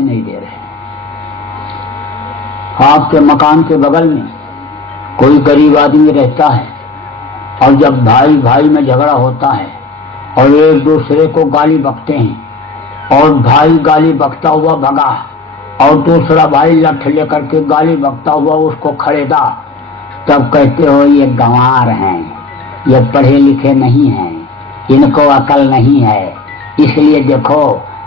नहीं दे रहे। आपके मकान के बगल में कोई गरीब आदमी रहता है और जब भाई भाई में झगड़ा होता है और एक दूसरे को गाली बकते हैं और भाई गाली बकता हुआ भगा और दूसरा भाई लठ लेकर के गाली बकता हुआ उसको खड़ेदा, तब कहते हो ये गंवार हैं, ये पढ़े लिखे नहीं हैं, इनको अकल नहीं है, इसलिए देखो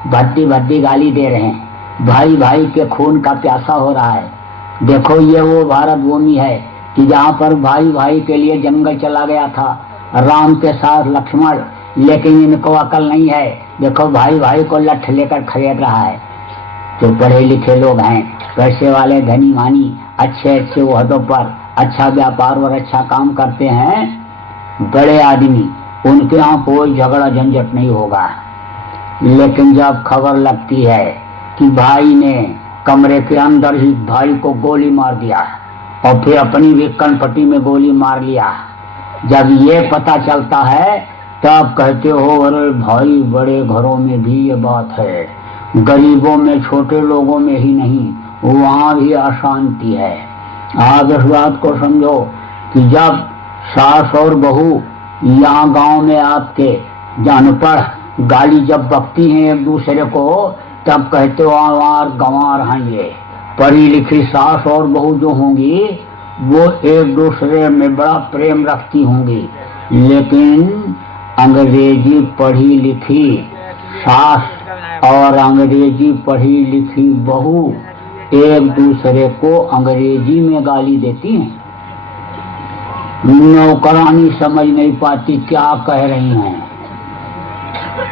भद्दी भद्दी गाली दे रहे हैं। भाई भाई के खून का प्यासा हो रहा है। देखो ये वो भारत भूमि है कि जहाँ पर भाई भाई के लिए जंगल चला गया था राम के साथ लक्ष्मण, लेकिन इनको अकल नहीं है। देखो भाई भाई को लठ लेकर खरीद रहा है। जो पढ़े लिखे लोग हैं, पैसे वाले धनी मानी अच्छे अच्छे ओहदों पर अच्छा व्यापार और अच्छा काम करते हैं, बड़े आदमी, उनके यहाँ कोई झगड़ा झंझट नहीं होगा। लेकिन जब खबर लगती है कि भाई ने कमरे के अंदर ही भाई को गोली मार दिया और फिर अपनी भी कनपट्टी में गोली मार लिया, जब ये पता चलता है तब कहते हो अरे भाई बड़े घरों में भी ये बात है, गरीबों में छोटे लोगों में ही नहीं वहाँ भी अशांति है। आप इस बात को समझो कि जब सास और बहू यहाँ गांव में आपके अनपढ़ गाली जब बकती हैं एक दूसरे को, तब कहते हो आवार गंवार हैं ये। पढ़ी लिखी सास और बहू जो होंगी वो एक दूसरे में बड़ा प्रेम रखती होंगी, लेकिन अंग्रेजी पढ़ी लिखी सास और अंग्रेजी पढ़ी लिखी बहू एक दूसरे को अंग्रेजी में गाली देती हैं। नौकरानी समझ नहीं पाती क्या कह रही हैं,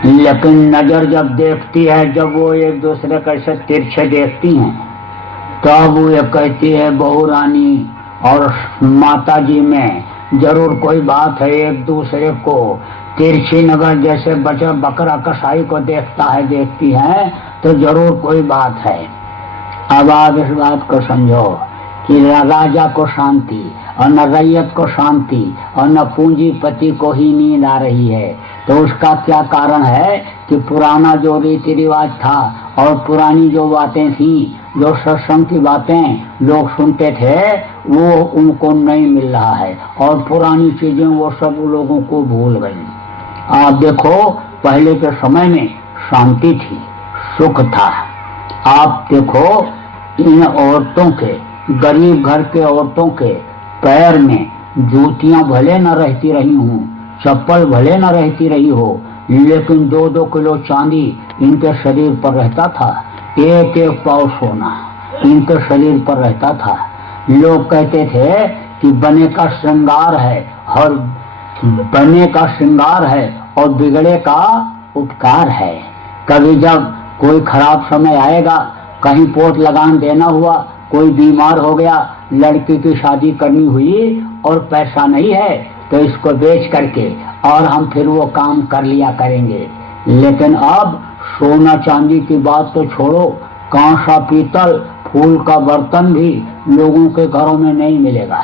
लेकिन नजर जब देखती है, जब वो एक दूसरे कैसे तिरछे देखती हैं, तब वो ये कहती है बहू रानी और माता जी में जरूर कोई बात है। एक दूसरे को तिरछी नगर जैसे बचा बकरा कसाई को देखता है देखती है तो जरूर कोई बात है। अब आप इस बात को समझो कि राजा को शांति और न रैयत को शांति और न पूंजीपति को ही नींद आ रही है, तो उसका क्या कारण है कि पुराना जो रीति रिवाज था और पुरानी जो बातें थी, जो सत्संग की बातें लोग सुनते थे, वो उनको नहीं मिल रहा है और पुरानी चीजें वो सब लोगों को भूल गई। आप देखो पहले के समय में शांति थी, सुख था। आप देखो इन औरतों के, गरीब घर के औरतों के पैर में जूतियां भले न रहती रही हूँ, चप्पल भले न रहती रही हो, लेकिन 2-2 किलो चांदी इनके शरीर पर रहता था, एक एक पाव सोना इनके शरीर पर रहता था। लोग कहते थे कि बने का श्रृंगार है और बने का श्रृंगार है और बिगड़े का उपकार है। कभी जब कोई खराब समय आएगा, कहीं पोत लगान देना हुआ, कोई बीमार हो गया, लड़की की शादी करनी हुई और पैसा नहीं है, तो इसको बेच करके और हम फिर वो काम कर लिया करेंगे। लेकिन अब सोना चांदी की बात तो छोड़ो, कांसा पीतल फूल का बर्तन भी लोगों के घरों में नहीं मिलेगा।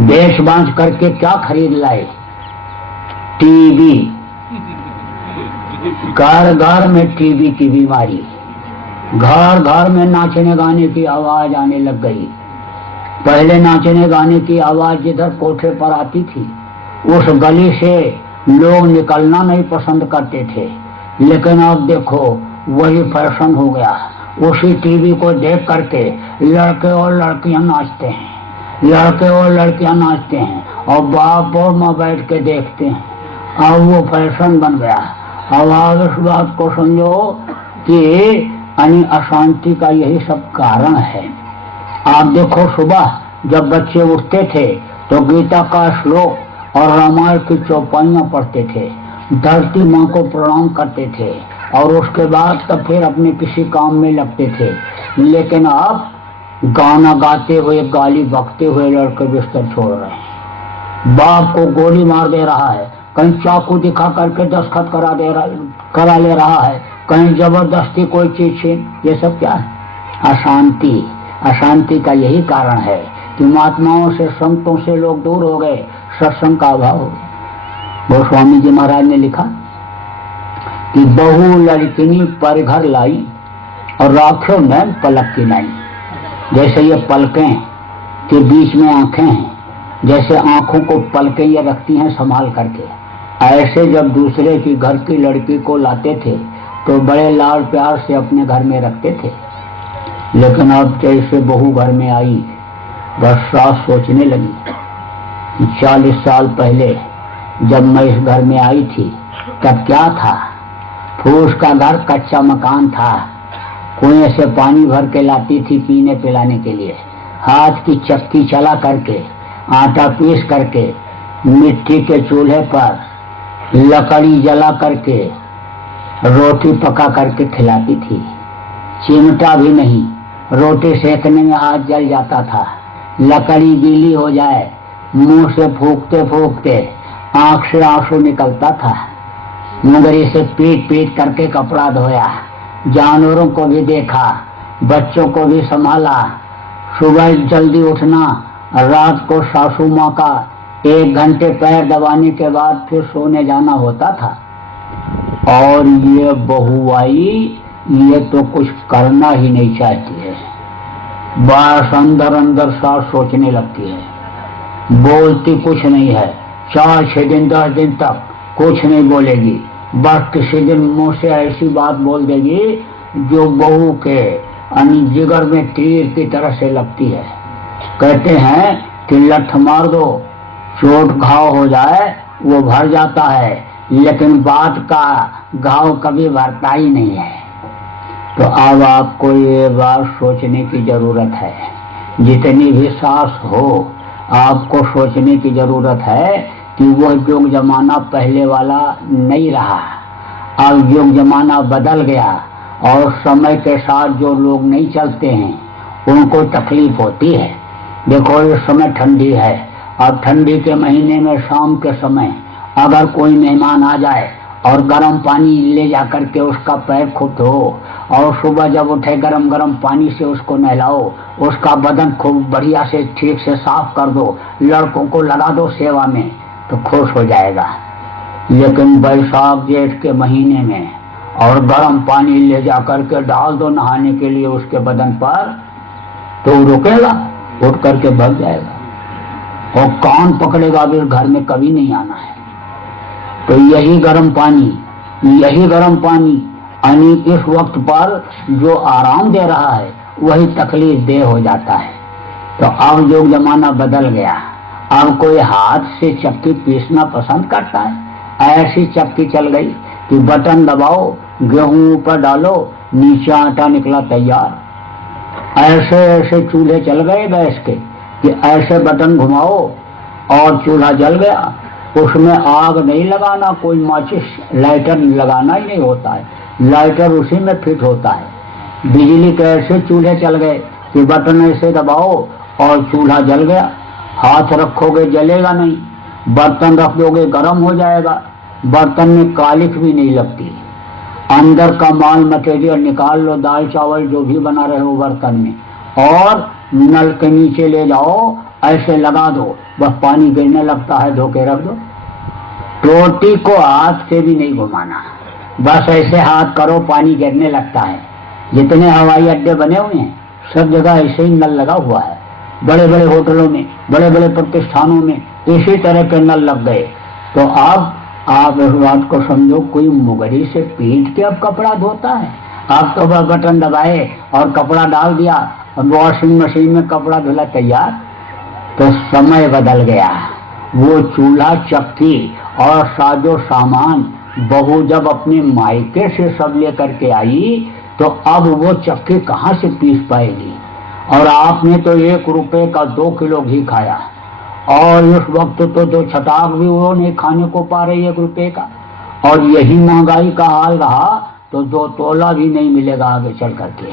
बेच बांच करके क्या खरीद लाए? टीवी, घर घर में टीवी की बीमारी, घर घर में नाचने गाने की आवाज आने लग गई। पहले नाचने गाने की आवाज जिधर कोठे पर आती थी उस गली से लोग निकलना नहीं पसंद करते थे, लेकिन अब देखो वही फैशन हो गया। उसी टीवी को देख करके लड़के और लड़कियां नाचते हैं, लड़के और लड़कियां नाचते हैं और बाप और माँ बैठ के देखते हैं। अब वो फैशन बन गया। अब आप इस बात को समझो कि अशांति का यही सब कारण है। आप देखो सुबह जब बच्चे उठते थे तो गीता का श्लोक और रामायण की चौपाइयां पढ़ते थे, धरती माँ को प्रणाम करते थे और उसके बाद तब फिर अपने किसी काम में लगते थे। लेकिन अब गाना गाते हुए, गाली बकते हुए लड़के बिस्तर छोड़ रहे हैं, बाप को गोली मार दे रहा है, कहीं चाकू दिखा करके दस्तखत करा ले रहा है, कहीं जबरदस्ती कोई चीज छीन। ये सब क्या है? अशांति। अशांति का यही कारण है कि महात्माओं से, संतों से लोग दूर हो गए, सत्संग का अभाव हो गया। वो स्वामी जी महाराज ने लिखा कि बहु लड़किनी पर घर लाई, और राखियों नैन पलक की नहीं। जैसे ये पलकें के बीच में आंखें हैं, जैसे आंखों को पलकें ये रखती हैं संभाल करके, ऐसे जब दूसरे की घर की लड़की को लाते थे तो बड़े लाड प्यार से अपने घर में रखते थे। लेकिन अब जैसे बहू घर में आई, बस सास सोचने लगी 40 साल पहले जब मैं इस घर में आई थी तब क्या था। फूस का घर, कच्चा मकान था, कुएं से पानी भर के लाती थी पीने पिलाने के लिए, हाथ की चक्की चला करके आटा पीस करके मिट्टी के चूल्हे पर लकड़ी जला करके रोटी पका करके खिलाती थी। चिमटा भी नहीं, रोटी सेकने में हाथ जल जाता था, लकड़ी गीली हो जाए मुंह से फूंकते फूंकते आंख से आंसू निकलता था। मुंगरी से पीट पीट करके कपड़ा धोया, जानवरों को भी देखा, बच्चों को भी संभाला। सुबह जल्दी उठना, रात को सासू माँ का 1 घंटे पैर दबाने के बाद फिर सोने जाना होता था। और ये बहू आई, ये तो कुछ करना ही नहीं चाहती है। बस अंदर अंदर सास सोचने लगती है, बोलती कुछ नहीं है। 4-6 दिन 10 दिन तक कुछ नहीं बोलेगी, बस किसी दिन मुंह से ऐसी बात बोल देगी जो बहू के जिगर में तीर की तरह से लगती है। कहते हैं कि लठ मार दो, चोट घाव हो जाए वो भर जाता है, लेकिन बात का घाव कभी भरता ही नहीं है। तो अब आपको ये बात सोचने की जरूरत है, जितनी भी सास हो आपको सोचने की जरूरत है कि वह युग जमाना पहले वाला नहीं रहा। अब युग जमाना बदल गया और समय के साथ जो लोग नहीं चलते हैं उनको तकलीफ होती है। देखो इस समय ठंडी है, अब ठंडी के महीने में शाम के समय अगर कोई मेहमान आ जाए और गर्म पानी ले जा करके उसका पैर खूब धो और सुबह जब उठे गरम गरम पानी से उसको नहलाओ, उसका बदन खूब बढ़िया से ठीक से साफ कर दो, लड़कों को लगा दो सेवा में, तो खुश हो जाएगा। लेकिन बैसाख जेठ के महीने में और गर्म पानी ले जा करके डाल दो नहाने के लिए उसके बदन पर, तो रुकेगा, उठ करके भाग जाएगा और कान पकड़ेगा, भी घर में कभी नहीं आना है। तो यही गर्म पानी यानी इस वक्त पर जो आराम दे रहा है वही तकलीफ दे हो जाता है। तो अब युग जमाना बदल गया, अब कोई हाथ से चक्की पीसना पसंद करता है। ऐसी चक्की चल गई कि बटन दबाओ, गेहूं ऊपर डालो, नीचे आटा निकला तैयार। ऐसे ऐसे चूल्हे चल गए गैस के कि ऐसे बटन घुमाओ और चूल्हा जल गया। उसमें आग नहीं लगाना, कोई माचिस लाइटर लगाना ही नहीं होता है, लाइटर उसी में फिट होता है। बिजली के ऐसे चूल्हे चल गए कि बटन ऐसे दबाओ और चूल्हा जल गया। हाथ रखोगे जलेगा नहीं, बर्तन रख दोगे गर्म हो जाएगा, बर्तन में कालिख भी नहीं लगती। अंदर का माल मटेरियल निकाल लो, दाल चावल जो भी बना रहे हो बर्तन में, और नल के नीचे ले जाओ, ऐसे लगा दो, बस पानी गिरने लगता है, धो के रख दो। रोटी को हाथ से भी नहीं घुमाना, बस ऐसे हाथ करो पानी गिरने लगता है। जितने हवाई अड्डे बने हुए हैं सब जगह ऐसे ही नल लगा हुआ है। बड़े बड़े होटलों में, बड़े बड़े प्रतिष्ठानों में इसी तरह के नल लग गए। तो अब आप इस बात को समझो, कोई मुगरी से पीट के अब कपड़ा धोता है? आप तो बस बटन दबाए और कपड़ा डाल दिया, वॉशिंग मशीन में कपड़ा धुला तैयार। तो समय बदल गया। वो चूल्हा चक्की और साजो सामान बहू जब अपने मायके से सब लेकर के आई तो अब वो चक्की कहाँ से पीस पाएगी। और आपने तो 1 रुपए का 2 किलो घी खाया, और इस वक्त तो 2 छटाक भी वो नहीं खाने को पा रही 1 रुपए का। और यही महंगाई का हाल रहा तो 2 तोला भी नहीं मिलेगा आगे चल करके।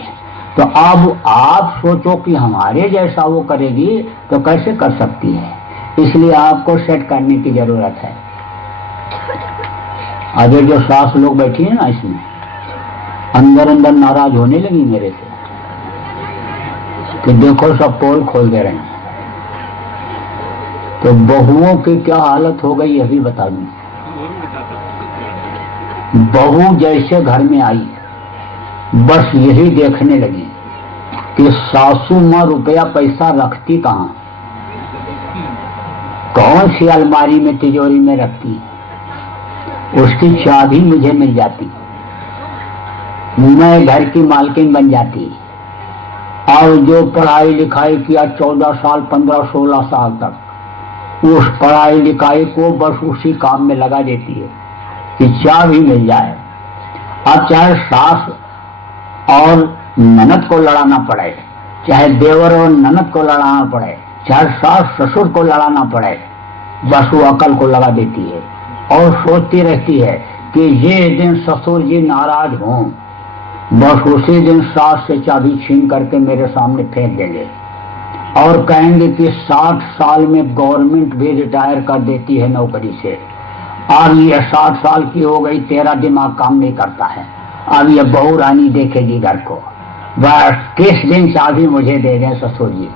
तो अब आप सोचो कि हमारे जैसा वो करेगी तो कैसे कर सकती है। इसलिए आपको सेट करने की जरूरत है। आगे जो सास लोग बैठी है ना, इसमें अंदर अंदर नाराज होने लगी मेरे से कि देखो सब पोल खोल दे रहे हैं। तो बहुओं की क्या हालत हो गई यह भी बता दूं। बहू जैसे घर में आई, बस यही देखने लगी कि सासू माँ रुपया पैसा रखती कहाँ, कौन सी अलमारी में तिजोरी में रखती, उसकी चाबी मुझे मिल जाती, मैं घर की मालकिन बन जाती। और जो पढ़ाई लिखाई किया 14 साल 15-16 साल तक, उस पढ़ाई लिखाई को बस उसी काम में लगा देती है कि चाबी मिल जाए। अब चाहे सास और ननद को लड़ाना पड़े, चाहे देवर और ननद को लड़ाना पड़े, चाहे सास ससुर को लड़ाना पड़े, बस वो अकल को लगा देती है और सोचती रहती है कि ये दिन ससुर जी नाराज हों, बस उसी दिन सास से चाबी छीन करके मेरे सामने फेंक देंगे और कहेंगे कि 60 साल में गवर्नमेंट भी रिटायर कर देती है नौकरी से, अब ये 60 साल की हो गई, तेरा दिमाग काम नहीं करता है, अब ये बहू रानी देखेगी घर को, बस किस दिन चाबी मुझे दे दें ससुर जी,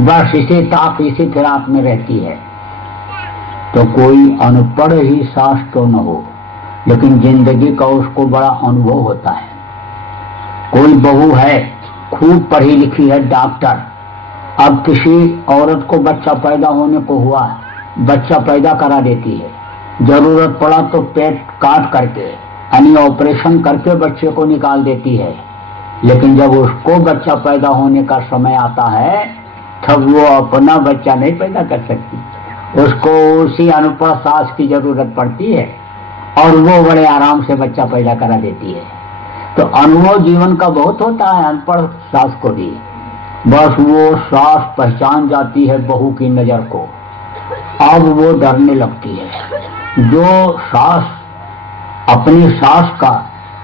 बस इसी ताक इसी फिराक में रहती है। तो कोई अनपढ़ ही सास तो न हो, लेकिन जिंदगी का उसको बड़ा अनुभव होता है। कोई बहू है खूब पढ़ी लिखी है, डॉक्टर, अब किसी औरत को बच्चा पैदा होने को हुआ, बच्चा पैदा करा देती है, जरूरत पड़ा तो पेट काट करके यानी ऑपरेशन करके बच्चे को निकाल देती है, लेकिन जब उसको बच्चा पैदा होने का समय आता है तब वो अपना बच्चा नहीं पैदा कर सकती, उसको उसी अनपढ़ सास की जरूरत पड़ती है और वो बड़े आराम से बच्चा पैदा करा देती है। तो अनुभव जीवन का बहुत होता है अनपढ़ सास को भी, बस वो सास पहचान जाती है बहू की नजर को, अब वो डरने लगती है। जो सास अपनी सास का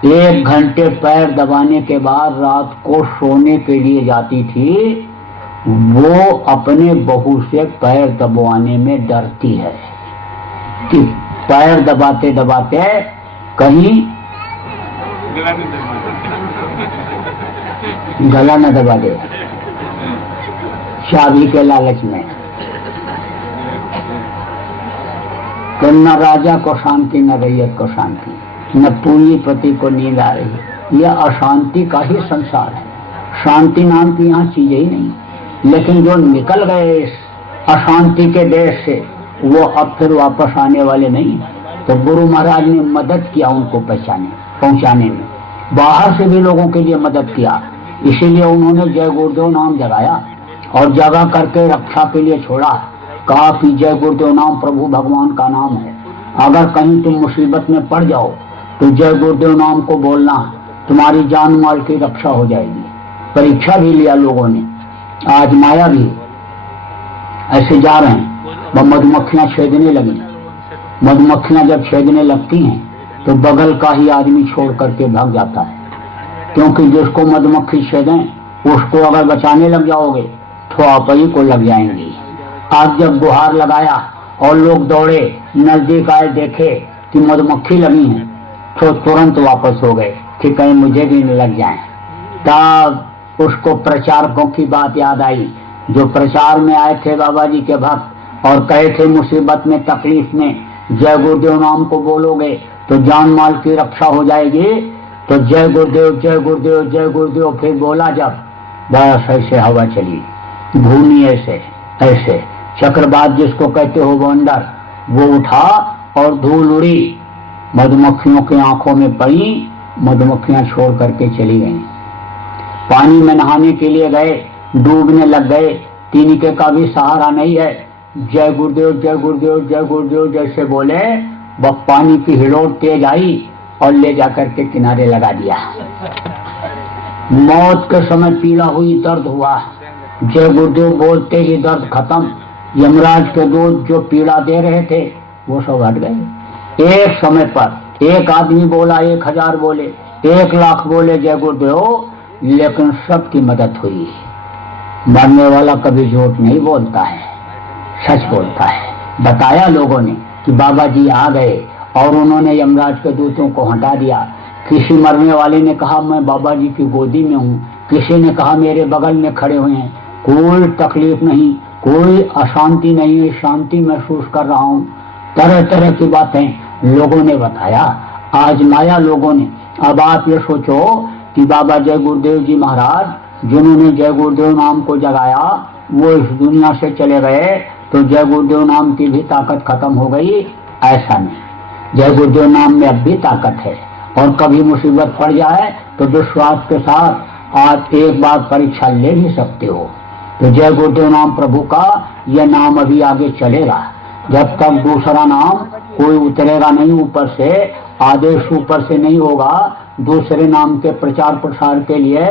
1 घंटे पैर दबाने के बाद रात को सोने के लिए जाती थी, वो अपने बहू से पैर दबाने में डरती है कि पैर दबाते दबाते कहीं गला न दबा दे, चाबी के लालच में। तो न राजा को शांति न रैयत को शांति, न पूंजीपति को नींद आ रही, यह अशांति का ही संसार है, शांति नाम की यहाँ चीज ही नहीं। लेकिन जो निकल गए इस अशांति के देश से वो अब फिर वापस आने वाले नहीं। तो गुरु महाराज ने मदद किया उनको पहुंचाने में, बाहर से भी लोगों के लिए मदद किया, इसीलिए उन्होंने जय गुरुदेव नाम जगाया और जगा करके रक्षा के लिए छोड़ा, कहा कि जय गुरुदेव नाम प्रभु भगवान का नाम है, अगर कहीं तुम मुसीबत में पड़ जाओ तो जय गुरुदेव नाम को बोलना, तुम्हारी जान माल की रक्षा हो जाएगी। परीक्षा भी लिया लोगों ने, आजमाया भी। ऐसे जा रहे हैं, वह मधुमक्खियां छेदने लगी, मधुमक्खियां जब छेदने लगती हैं तो बगल का ही आदमी छोड़ करके भाग जाता है, क्योंकि जिसको मधुमक्खी छेदें उसको अगर बचाने लग जाओगे तो आप ही को लग जाएंगी। आज जब गुहार लगाया और लोग दौड़े, नजदीक आए, देखे कि मधुमक्खी लगी है तो तुरंत वापस हो गए कि कहीं मुझे भी न लग जाए। तब उसको प्रचारकों की बात याद आई, जो प्रचार में आए थे बाबा जी के भक्त और कहे थे मुसीबत में तकलीफ में जय गुरुदेव नाम को बोलोगे तो जान माल की रक्षा हो जाएगी। तो जय गुरुदेव जय गुरुदेव जय गुरुदेव फिर बोला, जब बस ऐसे हवा चली, भूमि ऐसे ऐसे चक्रवात जिसको कहते हो वो अंदर, वो उठा और धूल उड़ी, मधुमक्खियों की आंखों में पड़ी, मधुमक्खियां छोड़ करके चली गईं। पानी में नहाने के लिए गए, डूबने लग गए, तिनके का भी सहारा नहीं है, जय गुरुदेव जय गुरुदेव जय गुरुदेव जैसे बोले, वह पानी की हिलोट तेज आई और ले जाकर के किनारे लगा दिया। मौत के समय पीला हुई दर्द हुआ, जय गुरुदेव बोलते ही दर्द खत्म, यमराज के दूत जो पीड़ा दे रहे थे वो सब हट गए। एक समय पर एक आदमी बोला, 1000 बोले, 1 लाख बोले जय गुरुदेव, लेकिन सबकी मदद हुई। मरने वाला कभी झूठ नहीं बोलता है, सच बोलता है। बताया लोगों ने कि बाबा जी आ गए और उन्होंने यमराज के दूतों को हटा दिया। किसी मरने वाले ने कहा मैं बाबा जी की गोदी में हूँ, किसी ने कहा मेरे बगल में खड़े हुए हैं, कोई तकलीफ नहीं, कोई अशांति नहीं, शांति महसूस कर रहा हूँ। तरह तरह की बातें लोगों ने बताया, आजमाया लोगों ने। अब आप ये सोचो कि बाबा जय गुरुदेव जी महाराज जिन्होंने जय गुरुदेव नाम को जगाया वो इस दुनिया से चले गए तो जय गुरुदेव नाम की भी ताकत खत्म हो गई, ऐसा नहीं। जय गुरुदेव नाम में अब भी ताकत है और कभी मुसीबत पड़ जाए तो विश्वास के साथ आप एक बार परीक्षा ले भी सकते हो। तो जय गुरुदेव नाम प्रभु का यह नाम अभी आगे चलेगा, जब तक दूसरा नाम कोई उतरेगा नहीं ऊपर से, आदेश ऊपर से नहीं होगा दूसरे नाम के प्रचार प्रसार के लिए,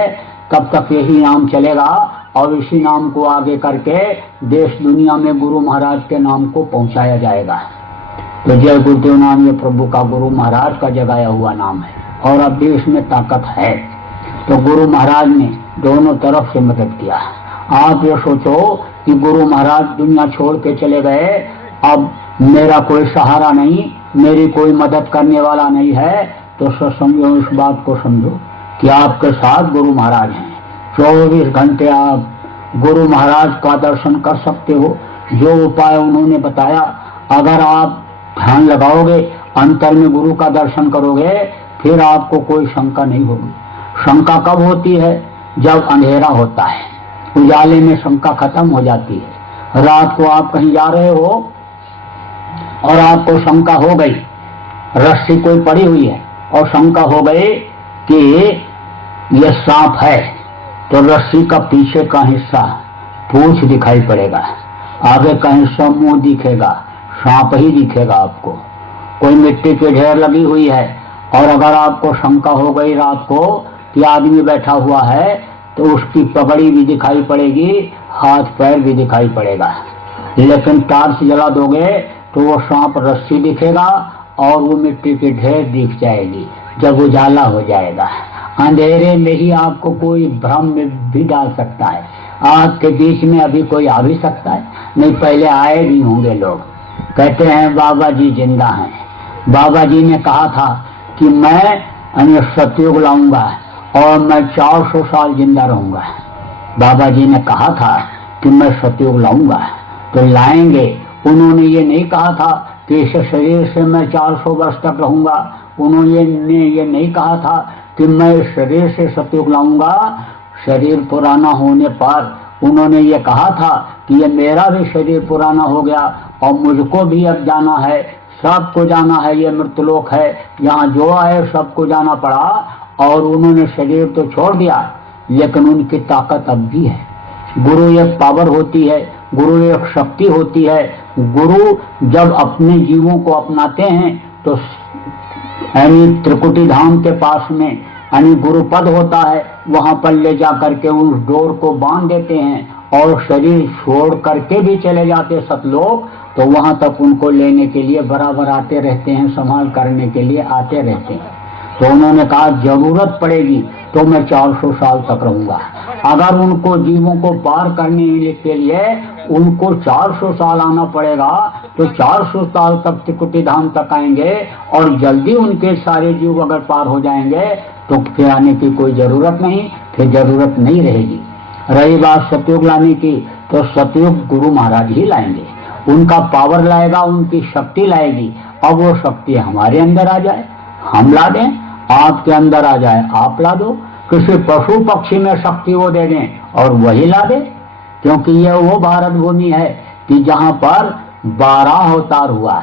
तब तक यही नाम चलेगा और इसी नाम को आगे करके देश दुनिया में गुरु महाराज के नाम को पहुंचाया जाएगा। तो जय गुरुदेव नाम ये प्रभु का गुरु महाराज का जगाया हुआ नाम है और अब भी इसमें ताकत है। तो गुरु महाराज ने दोनों तरफ से मदद किया। आप ये सोचो कि गुरु महाराज दुनिया छोड़ के चले गए, अब मेरा कोई सहारा नहीं, मेरी कोई मदद करने वाला नहीं है, तो सत्संगियों इस बात को समझो कि आपके साथ गुरु महाराज हैं। 24 घंटे आप गुरु महाराज का दर्शन कर सकते हो। जो उपाय उन्होंने बताया अगर आप ध्यान लगाओगे, अंतर में गुरु का दर्शन करोगे, फिर आपको कोई शंका नहीं होगी। शंका कब होती है? जब अंधेरा होता है, उजाले में शंका खत्म हो जाती है। रात को आप कहीं जा रहे हो और आपको शंका हो गई, रस्सी कोई पड़ी हुई है और शंका हो गई कि यह सांप है, तो रस्सी का पीछे का हिस्सा पूंछ दिखाई पड़ेगा, आगे का हिस्सा मुंह दिखेगा, सांप ही दिखेगा आपको। कोई मिट्टी की ढेर लगी हुई है और अगर आपको शंका हो गई रात को कि आदमी बैठा हुआ है, तो उसकी पगड़ी भी दिखाई पड़ेगी, हाथ पैर भी दिखाई पड़ेगा। लेकिन टार्च जला दोगे तो वो सांप रस्सी दिखेगा और वो मिट्टी की ढेर दिख जाएगी जब उजाला हो जाएगा। अंधेरे में ही आपको कोई भ्रम में भी डाल सकता है, आपके बीच में अभी कोई आ भी सकता है, नहीं पहले आए भी होंगे लोग। कहते हैं बाबा जी जिंदा हैं, बाबा जी ने कहा था कि मैं सतयुग लाऊंगा और मैं 400 साल जिंदा रहूंगा। बाबा जी ने कहा था कि मैं सतयुग लाऊंगा, तो लाएंगे। उन्होंने ये नहीं कहा था कि इस शरीर से मैं 400 वर्ष तक रहूंगा, उन्होंने ये नहीं कहा था कि मैं इस शरीर से सतयुग लाऊंगा। शरीर पुराना होने पर उन्होंने ये कहा था कि ये मेरा भी शरीर पुराना हो गया और मुझको भी अब जाना है, सबको जाना है, ये मृतलोक है, यहाँ जो आए सबको जाना पड़ा। और उन्होंने शरीर तो छोड़ दिया लेकिन उनकी ताकत अब भी है। गुरु एक पावर होती है, गुरु एक शक्ति होती है। गुरु जब अपने जीवों को अपनाते हैं तो यानी त्रिकुटी धाम के पास में यानी गुरुपद होता है, वहां पर ले जा करके उस डोर को बांध देते हैं और शरीर छोड़ करके भी चले जाते सतलोक, तो वहां तक उनको लेने के लिए बराबर आते रहते हैं, संभाल करने के लिए आते रहते हैं। तो उन्होंने कहा जरूरत पड़ेगी तो मैं 400 साल तक रहूंगा। अगर उनको जीवों को पार करने के लिए उनको 400 साल आना पड़ेगा तो 400 साल तक त्रिकुटी धाम तक आएंगे और जल्दी उनके सारे जीव अगर पार हो जाएंगे तो फिर आने की कोई जरूरत नहीं, फिर जरूरत नहीं रहेगी। रही बात सतयुग लाने की, तो सतयुग गुरु महाराज ही लाएंगे, उनका पावर लाएगा, उनकी शक्ति लाएगी। अब वो शक्ति हमारे अंदर आ जाए हम ला दें, आपके अंदर आ जाए आप ला दो, किसी पशु पक्षी में शक्ति वो दे दें और वही ला दे। क्योंकि यह वो भारत भूमि है कि जहाँ पर 12 अवतार हुआ,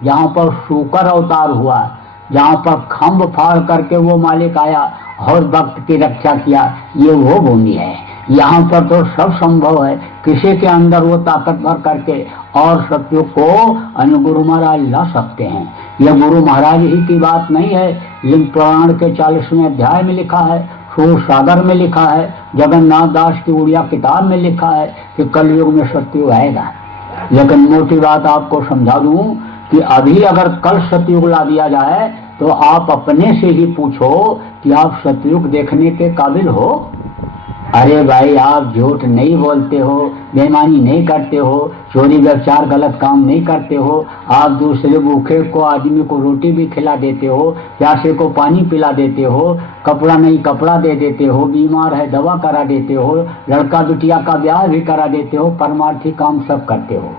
जहाँ पर शूकर अवतार हुआ, जहाँ पर खम्भ फाड़ करके वो मालिक आया और भक्त की रक्षा किया, ये वो भूमि है। यहाँ पर तो सब संभव है, किसी के अंदर वो ताकत भर करके और सत्यों को गुरु महाराज ला सकते हैं। यह गुरु महाराज ही की बात नहीं है, लिंग पुराण के 40वें अध्याय में लिखा है, सूर सागर में लिखा है, जगन्नाथ दास की उड़िया किताब में लिखा है कि कलयुग में सतयुग आएगा। लेकिन मोटी बात आपको समझा दूं कि अभी अगर कल सतयुग ला दिया जाए तो आप अपने से ही पूछो कि आप सतयुग देखने के काबिल हो। अरे भाई आप झूठ नहीं बोलते हो, बेईमानी नहीं करते हो, चोरी व्यभिचार गलत काम नहीं करते हो, आप दूसरे भूखे को आदमी को रोटी भी खिला देते हो, प्यासे को पानी पिला देते हो, कपड़ा नहीं कपड़ा दे देते हो, बीमार है दवा करा देते हो, लड़का बिटिया का ब्याह भी करा देते हो, परमार्थी काम सब करते हो।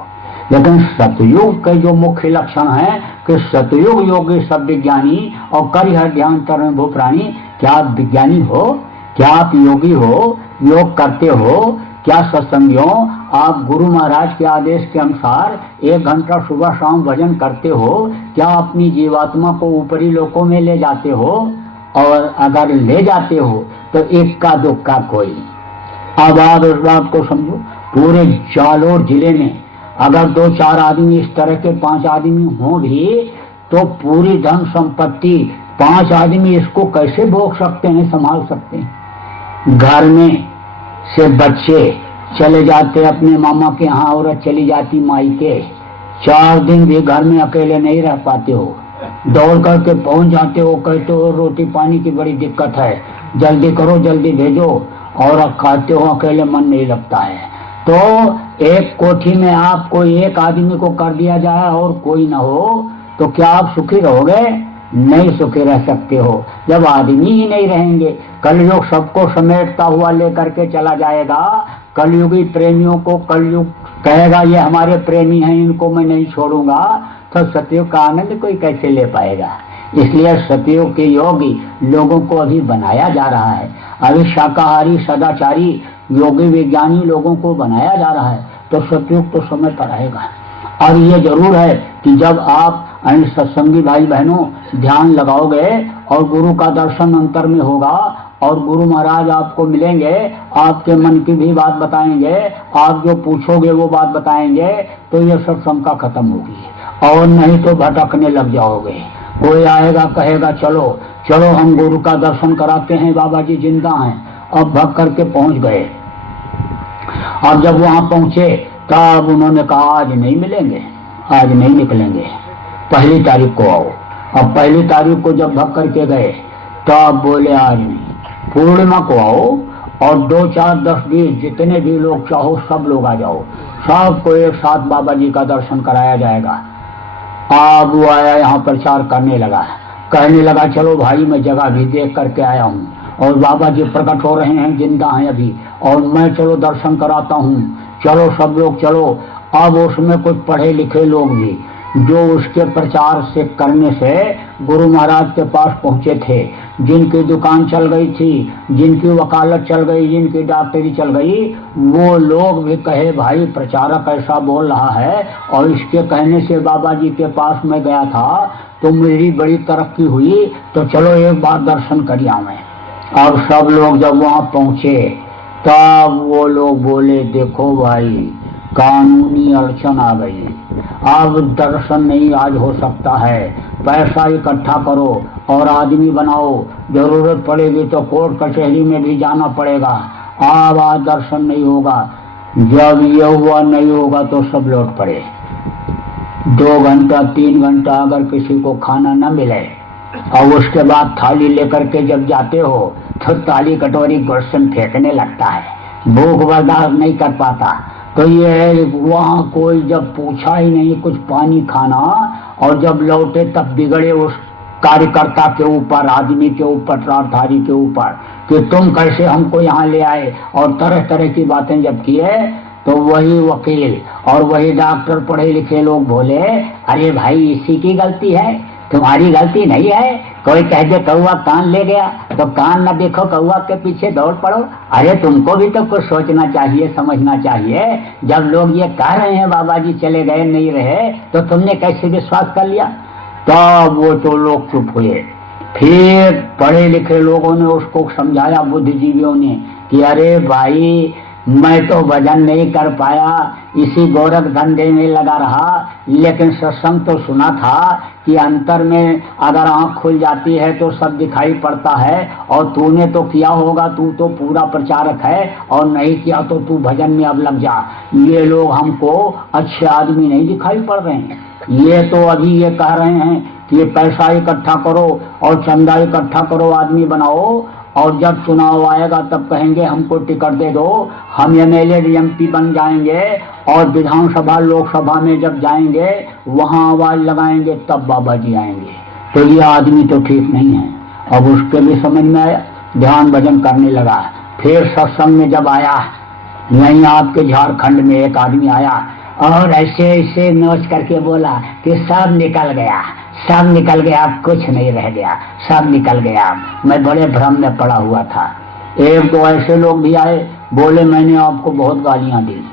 लेकिन सतयुग के जो मुख्य लक्षण है कि सतयुग योगी सब विज्ञानी और करिहर ध्यान तरन भू प्राणी, क्या आप विज्ञानी हो, क्या आप योगी हो, योग करते हो, क्या सत्संगियों आप गुरु महाराज के आदेश के अनुसार 1 घंटा सुबह शाम भजन करते हो, क्या अपनी जीवात्मा को ऊपरी लोकों में ले जाते हो? और अगर ले जाते हो तो इक्का दुक्का कोई। अब आप इस बात को समझो, पूरे जालोर जिले में अगर 2-4 आदमी इस तरह के 5 आदमी हों भी तो पूरी धन संपत्ति 5 आदमी इसको कैसे भोग सकते हैं, संभाल सकते हैं? घर में से बच्चे चले जाते अपने मामा के यहाँ, औरत चली जाती माई के, 4 दिन भी घर में अकेले नहीं रह पाते हो, दौड़ करके पहुंच जाते हो, कहते हो रोटी पानी की बड़ी दिक्कत है, जल्दी करो जल्दी भेजो, और खाते हो अकेले मन नहीं लगता है। तो एक कोठी में आपको 1 आदमी को कर दिया जाए और कोई ना हो तो क्या आप सुखी रहोगे? नहीं सुखी रह सकते हो। जब आदमी ही नहीं रहेंगे, कलयुग सबको समेटता हुआ लेकर के चला जाएगा। कलयुगी प्रेमियों को कलयुग कहेगा ये हमारे प्रेमी हैं, इनको मैं नहीं छोड़ूंगा, तो सतयुग का आनंद कोई कैसे ले पाएगा? इसलिए सतयुग के योगी लोगों को अभी बनाया जा रहा है, अभी शाकाहारी सदाचारी योगी विज्ञानी लोगों को बनाया जा रहा है। तो सतयुग तो समय पर आएगा। और ये जरूर है कि जब आप सत्संगी भाई बहनों ध्यान लगाओगे और गुरु का दर्शन अंतर में होगा और गुरु महाराज आपको मिलेंगे, आपके मन की भी बात बताएंगे, आप जो पूछोगे वो बात बताएंगे, तो ये सब शंका खत्म होगी। और नहीं तो भटकने लग जाओगे। कोई आएगा कहेगा चलो चलो हम गुरु का दर्शन कराते हैं, बाबा जी जिंदा हैं, अब भग करके पहुंच गए। अब जब वहां पहुंचे तब उन्होंने कहा आज नहीं मिलेंगे, आज नहीं निकलेंगे, 1 तारीख को आओ। अब 1 तारीख को जब भग करके गए तब बोले आज नहीं, पूर्णिमा को आओ और 2, 4, 10, 20 जितने भी लोग चाहो सब लोग आ जाओ, सबको एक साथ बाबा जी का दर्शन कराया जाएगा। अब वो आया, यहाँ प्रचार करने लगा, कहने लगा चलो भाई मैं जगह भी देख करके आया हूँ और बाबा जी प्रकट हो रहे हैं, जिंदा हैं अभी, और मैं चलो दर्शन कराता हूँ, चलो सब लोग चलो। अब उसमें कुछ पढ़े लिखे लोग भी जो उसके प्रचार से करने से गुरु महाराज के पास पहुंचे थे, जिनकी दुकान चल गई थी, जिनकी वकालत चल गई, जिनकी डॉक्टरी चल गई, वो लोग भी कहे भाई प्रचारक ऐसा बोल रहा है और इसके कहने से बाबा जी के पास मैं गया था तो मेरी बड़ी तरक्की हुई, तो चलो एक बार दर्शन कर आऊं। अब सब लोग जब वहां पहुंचे तब वो लोग बोले देखो भाई कानूनी अड़चन आ गई, अब दर्शन नहीं आज हो सकता है, पैसा इकट्ठा करो और आदमी बनाओ, जरूरत पड़ेगी तो कोर्ट कचहरी में भी जाना पड़ेगा, अब आज दर्शन नहीं होगा। जब ये हुआ नहीं होगा तो सब लौट पड़े। 2 घंटा 3 घंटा अगर किसी को खाना न मिले और उसके बाद थाली लेकर के जब जाते हो तो थाली कटोरी गुलशन फेंकने लगता है, भूख बर्दाश्त नहीं कर पाता। तो ये वहाँ कोई जब पूछा ही नहीं कुछ पानी खाना, और जब लौटे तब बिगड़े उस कार्यकर्ता के ऊपर, आदमी के ऊपर, त्रारधारी के ऊपर कि तुम कैसे हमको यहाँ ले आए, और तरह तरह की बातें जब किए तो वही वकील और वही डॉक्टर पढ़े लिखे लोग बोले अरे भाई इसी की गलती है, तुम्हारी गलती नहीं है। कोई कह दे कौआ कान ले गया तो कान न देखो कौआ के पीछे दौड़ पड़ो। अरे तुमको भी तो कुछ सोचना चाहिए, समझना चाहिए। जब लोग ये कह रहे हैं बाबा जी चले गए नहीं रहे तो तुमने कैसे विश्वास कर लिया? तब वो तो लोग चुप हुए। फिर पढ़े लिखे लोगों ने उसको समझाया, बुद्धिजीवियों ने, कि अरे भाई मैं तो भजन नहीं कर पाया, इसी गोरख धंधे में लगा रहा, लेकिन सत्संग तो सुना था कि अंतर में अगर आंख खुल जाती है तो सब दिखाई पड़ता है, और तूने तो किया होगा, तू तो पूरा प्रचारक है, और नहीं किया तो तू भजन में अब लग जा। ये लोग हमको अच्छे आदमी नहीं दिखाई पड़ रहे हैं। ये तो अभी ये कह रहे हैं कि पैसा इकट्ठा करो और चंदा इकट्ठा करो, आदमी बनाओ, और जब चुनाव आएगा तब कहेंगे हमको टिकट दे दो, हम एमएलए एमपी बन जाएंगे, और विधानसभा लोकसभा में जब जाएंगे वहां आवाज लगाएंगे तब बाबा जी आएंगे। तो ये आदमी तो ठीक नहीं है। अब उसके भी समझ में आया, ध्यान भजन करने लगा। फिर सत्संग में जब आया, यहीं आपके झारखंड में एक आदमी आया और ऐसे ऐसे नोच करके बोला कि सब निकल गया, सब निकल गया, कुछ नहीं रह गया, सब निकल गया। मैं बड़े भ्रम में पड़ा हुआ था। एक दो ऐसे लोग भी आए, बोले मैंने आपको बहुत गालियां दी,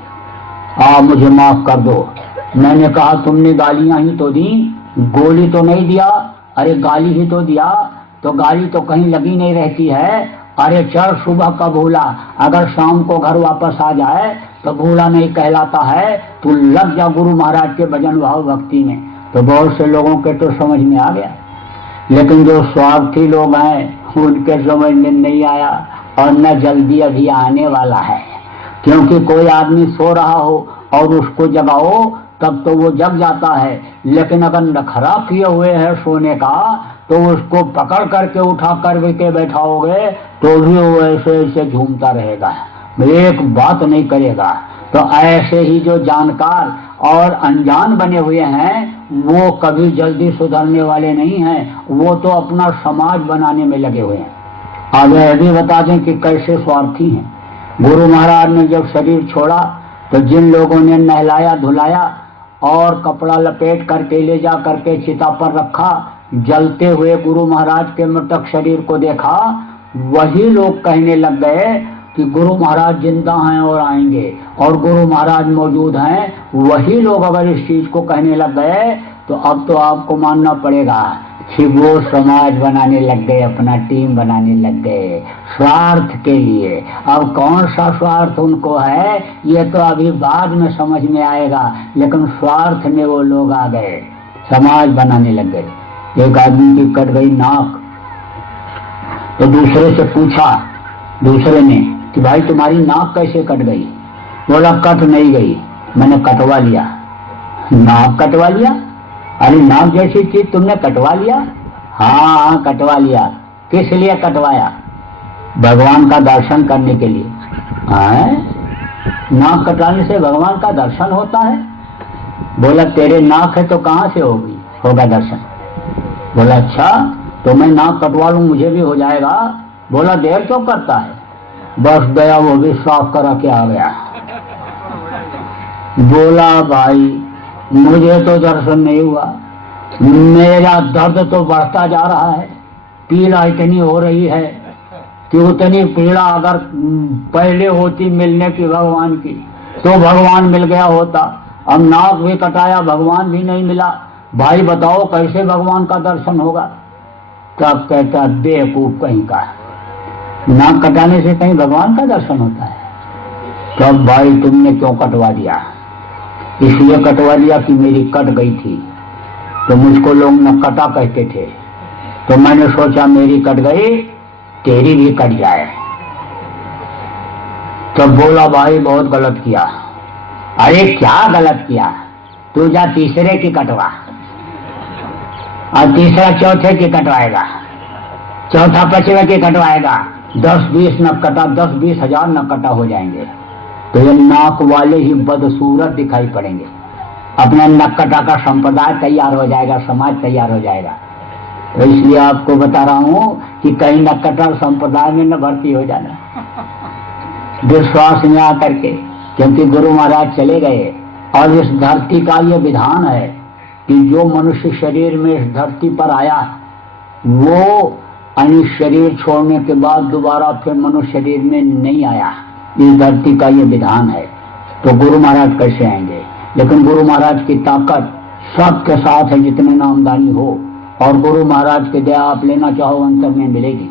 मुझे माफ कर दो। मैंने कहा तुमने गालियां ही तो दी, गोली तो नहीं दिया। अरे गाली ही तो दिया, तो गाली तो कहीं लगी नहीं रहती है। अरे चल सुबह का भूला अगर शाम को घर वापस आ जाए तो भूला नहीं कहलाता है। तू लग जा गुरु महाराज के भजन भाव भक्ति में। तो बहुत से लोगों के तो समझ में आ गया, लेकिन जो स्वार्थी लोग हैं उनके समझ में नहीं आया, और न जल्दी अभी आने वाला है। क्योंकि कोई आदमी सो रहा हो और उसको जगाओ तब तो वो जग जाता है, लेकिन अगर नखरा किए हुए है सोने का तो उसको पकड़ करके उठा कर के बैठाओगे तो भी वो ऐसे ऐसे झूमता रहेगा, एक बात नहीं करेगा। तो ऐसे ही जो जानकार और अनजान बने हुए हैं वो कभी जल्दी सुधरने वाले नहीं हैं, वो तो अपना समाज बनाने में लगे हुए हैं। अब यह भी बता दें कि कैसे स्वार्थी हैं। गुरु महाराज ने जब शरीर छोड़ा तो जिन लोगों ने नहलाया धुलाया और कपड़ा लपेट करके ले जा करके चिता पर रखा, जलते हुए गुरु महाराज के मृतक शरीर को देखा, वही लोग कहने लग गए कि गुरु महाराज जिंदा हैं और आएंगे, और गुरु महाराज मौजूद हैं। वही लोग अगर इस चीज को कहने लग गए तो अब तो आपको मानना पड़ेगा कि वो समाज बनाने लग गए, अपना टीम बनाने लग गए स्वार्थ के लिए। अब कौन सा स्वार्थ उनको है ये तो अभी बाद में समझ में आएगा, लेकिन स्वार्थ में वो लोग आ गए, समाज बनाने लग गए। एक आदमी की कट गई नाक, तो दूसरे से पूछा दूसरे ने कि भाई तुम्हारी नाक कैसे कट गई? बोला कट नहीं गई, मैंने कटवा लिया। नाक कटवा लिया? अरे नाक जैसी चीज तुमने कटवा लिया? हाँ कटवा लिया। किस लिए कटवाया? भगवान का दर्शन करने के लिए। नाक कटवाने से भगवान का दर्शन होता है? बोला तेरे नाक है तो कहाँ से होगा दर्शन? बोला अच्छा तो मैं नाक कटवा लूं मुझे भी हो जाएगा। बोला देर क्यों करता है? बस गया वो भी साफ करा के आ गया। बोला भाई मुझे तो दर्शन नहीं हुआ, मेरा दर्द तो बढ़ता जा रहा है, पीड़ा इतनी हो रही है कि उतनी पीड़ा अगर पहले होती मिलने की भगवान की तो भगवान मिल गया होता। अब नाक भी कटाया भगवान भी नहीं मिला, भाई बताओ कैसे भगवान का दर्शन होगा? तब कहता बेवकूफ कहीं का, नाक कटाने से कहीं भगवान का दर्शन होता है? तब भाई तुमने क्यों कटवा दिया? इसलिए कटवा दिया कि मेरी कट गई थी, तो मुझको लोग न कटा कहते थे, तो मैंने सोचा मेरी कट गई तेरी भी कट जाए। तब बोला भाई बहुत गलत किया। अरे क्या गलत किया? तू जा तीसरे की कटवा, और तीसरा चौथे की कटवाएगा, चौथा पांचवे की कटवाएगा, 10-20 नक कटा, 10-20 हजार नक कटा हो जाएंगे। तो ये नाक वाले ही बदसूरत दिखाई पड़ेंगे, अपना नक कटा का संप्रदाय तैयार हो जाएगा, समाज तैयार हो जाएगा। तो इसलिए आपको बता रहा हूं कि कहीं नक कटा संप्रदाय में न भर्ती हो जाना विश्वास में आकर के, क्योंकि गुरु महाराज चले गए। और इस धरती का ये विधान है कि जो मनुष्य शरीर में इस धरती पर आया वो अन्य शरीर छोड़ने के बाद दोबारा फिर मनुष्य शरीर में नहीं आया, इस धरती का ये विधान है। तो गुरु महाराज कैसे आएंगे? लेकिन गुरु महाराज की ताकत सबके साथ है, जितने नामदानी हो, और गुरु महाराज की दया आप लेना चाहो अंतर में मिलेगी।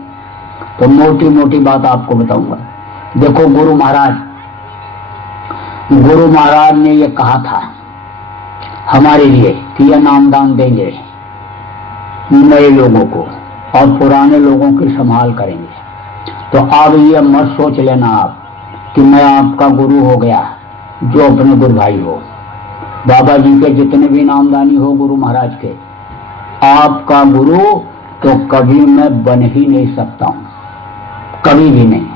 तो मोटी मोटी बात आपको बताऊंगा। देखो गुरु महाराज ने ये कहा था हमारे लिए कि यह नामदान देंगे नए लोगों को और पुराने लोगों की संभाल करेंगे। तो अब ये मत सोच लेना आप कि मैं आपका गुरु हो गया जो अपने गुरु भाई हो। बाबा जी के जितने भी नामदानी हो गुरु महाराज के, आपका गुरु तो कभी मैं बन ही नहीं सकता हूं, कभी भी नहीं।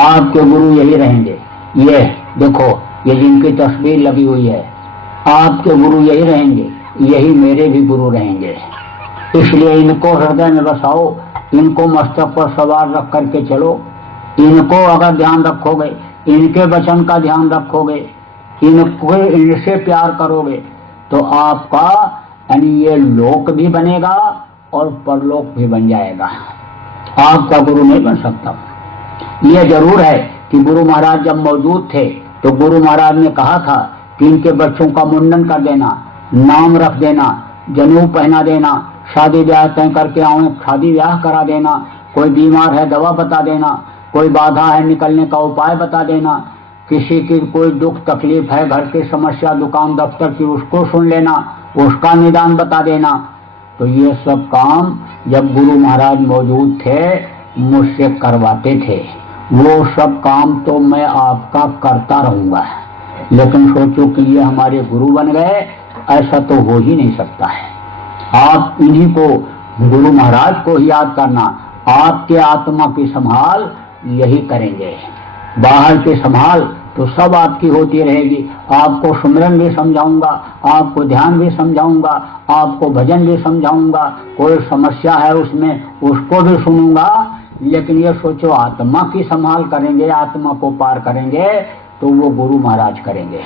आपके गुरु यही रहेंगे। ये देखो ये जिनकी तस्वीर लगी हुई है, आपके गुरु यही रहेंगे, यही मेरे भी गुरु रहेंगे। इसलिए इनको हृदय में बसाओ, इनको मस्तक पर सवार रख करके चलो। इनको अगर ध्यान रखोगे, इनके वचन का ध्यान रखोगे, इनसे प्यार करोगे तो आपका यानी ये लोक भी बनेगा और परलोक भी बन जाएगा। आपका गुरु नहीं बन सकता। ये जरूर है कि गुरु महाराज जब मौजूद थे तो गुरु महाराज ने कहा था कि इनके बच्चों का मुंडन कर देना, नाम रख देना, जनेऊ पहना देना, शादी ब्याह तय करके आओ, शादी ब्याह करा देना, कोई बीमार है दवा बता देना, कोई बाधा है निकलने का उपाय बता देना, किसी की कोई दुख तकलीफ है, घर की समस्या दुकान दफ्तर की, उसको सुन लेना, उसका निदान बता देना। तो ये सब काम जब गुरु महाराज मौजूद थे मुझसे करवाते थे। वो सब काम तो मैं आपका करता रहूंगा, लेकिन सोचो कि ये हमारे गुरु बन गए, ऐसा तो हो ही नहीं सकता है। आप इन्हीं को, गुरु महाराज को ही याद करना। आपके आत्मा की संभाल यही करेंगे, बाहर की संभाल तो सब आपकी होती रहेगी। आपको सुमिरन भी समझाऊंगा, आपको ध्यान भी समझाऊंगा, आपको भजन भी समझाऊंगा, कोई समस्या है उसमें उसको भी सुनूंगा। लेकिन ये सोचो आत्मा की संभाल करेंगे, आत्मा को पार करेंगे तो वो गुरु महाराज करेंगे।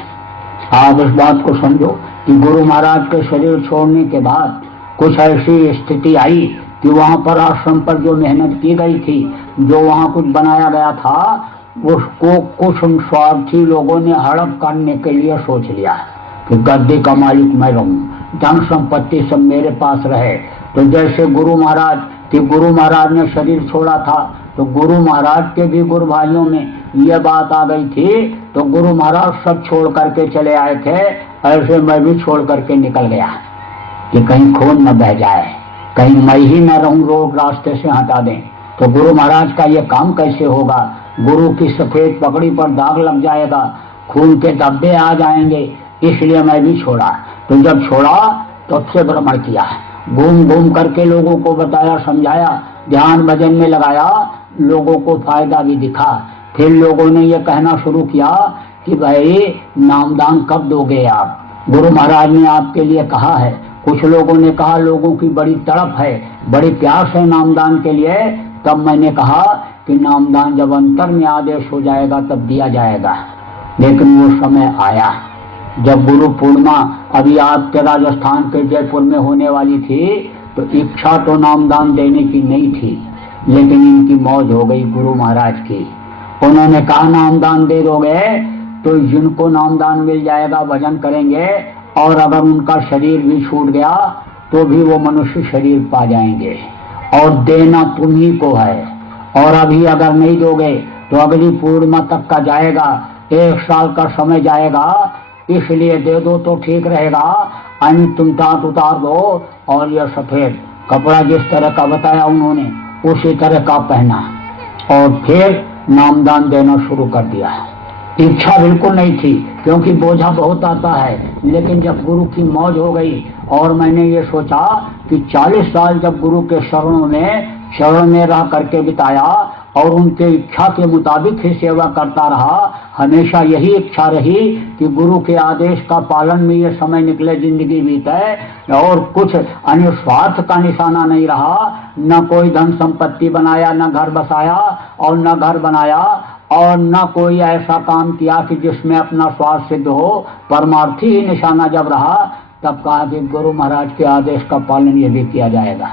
आप इस बात को समझो कि गुरु महाराज के शरीर छोड़ने के बाद कुछ ऐसी स्थिति आई कि वहां पर आश्रम पर जो मेहनत की गई थी, जो वहां कुछ बनाया गया था, उसको कुछ स्वार्थी लोगों ने हड़प करने के लिए सोच लिया कि गद्दी का मालिक मैं रहूं, धन संपत्ति सब मेरे पास रहे। तो जैसे गुरु महाराज ने शरीर छोड़ा था तो गुरु महाराज के भी गुरु भाइयों में ये बात आ गई थी, तो गुरु महाराज सब छोड़ करके चले आए थे। ऐसे मैं भी छोड़ करके निकल गया कि कहीं खून न बह जाए, कहीं मैं ही न रहूं, रोड रास्ते से हटा दें। तो गुरु महाराज का ये काम कैसे होगा? गुरु की सफेद पगड़ी पर दाग लग जाएगा, खून के धब्बे आ जाएंगे, इसलिए मैं भी छोड़ा। तो जब छोड़ा तब से भ्रमण किया, घूम घूम करके लोगों को बताया, समझाया, ध्यान भजन में लगाया, लोगों को फायदा भी दिखा। फिर लोगों ने ये कहना शुरू किया कि भाई नामदान कब दोगे आप? गुरु महाराज ने आपके लिए कहा है। कुछ लोगों ने कहा लोगों की बड़ी तड़प है, बड़ी प्यास है नामदान के लिए। तब मैंने कहा कि नामदान जब अंतर में आदेश हो जाएगा तब दिया जाएगा। लेकिन वो समय आया जब गुरु पूर्णिमा अभी आपके राजस्थान के जयपुर में होने वाली थी, तो इच्छा तो नामदान देने की नहीं थी, लेकिन इनकी मौज हो गई गुरु महाराज की। उन्होंने कहा नामदान दे दोगे तो जिनको नामदान मिल जाएगा भजन करेंगे, और अगर उनका शरीर भी छूट गया तो भी वो मनुष्य शरीर पा जाएंगे, और देना तुम्ही को है। और अभी अगर नहीं दोगे तो अगली पूर्णिमा तक का जाएगा, 1 साल का समय जाएगा, इसलिए दे दो तो ठीक रहेगा। अन्य तुम तात उतार दो और यह सफेद कपड़ा जिस तरह का बताया उन्होंने उसी तरह का पहना, और फिर नामदान देना शुरू कर दिया। इच्छा बिल्कुल नहीं थी क्योंकि बोझा बहुत आता है, लेकिन जब गुरु की मौज हो गई और मैंने ये सोचा कि 40 साल जब गुरु के शरण में रह करके बिताया और उनके इच्छा के मुताबिक ही सेवा करता रहा, हमेशा यही इच्छा रही कि गुरु के आदेश का पालन में ये समय निकले, जिंदगी बीते, और कुछ अन्य स्वार्थ का निशाना नहीं रहा। न कोई धन संपत्ति बनाया, न घर बसाया और न घर बनाया, और न कोई ऐसा काम किया कि जिसमें अपना स्वार्थ सिद्ध हो। परमार्थी ही निशाना जब रहा तब कहा कि गुरु महाराज के आदेश का पालन ये भी किया जाएगा।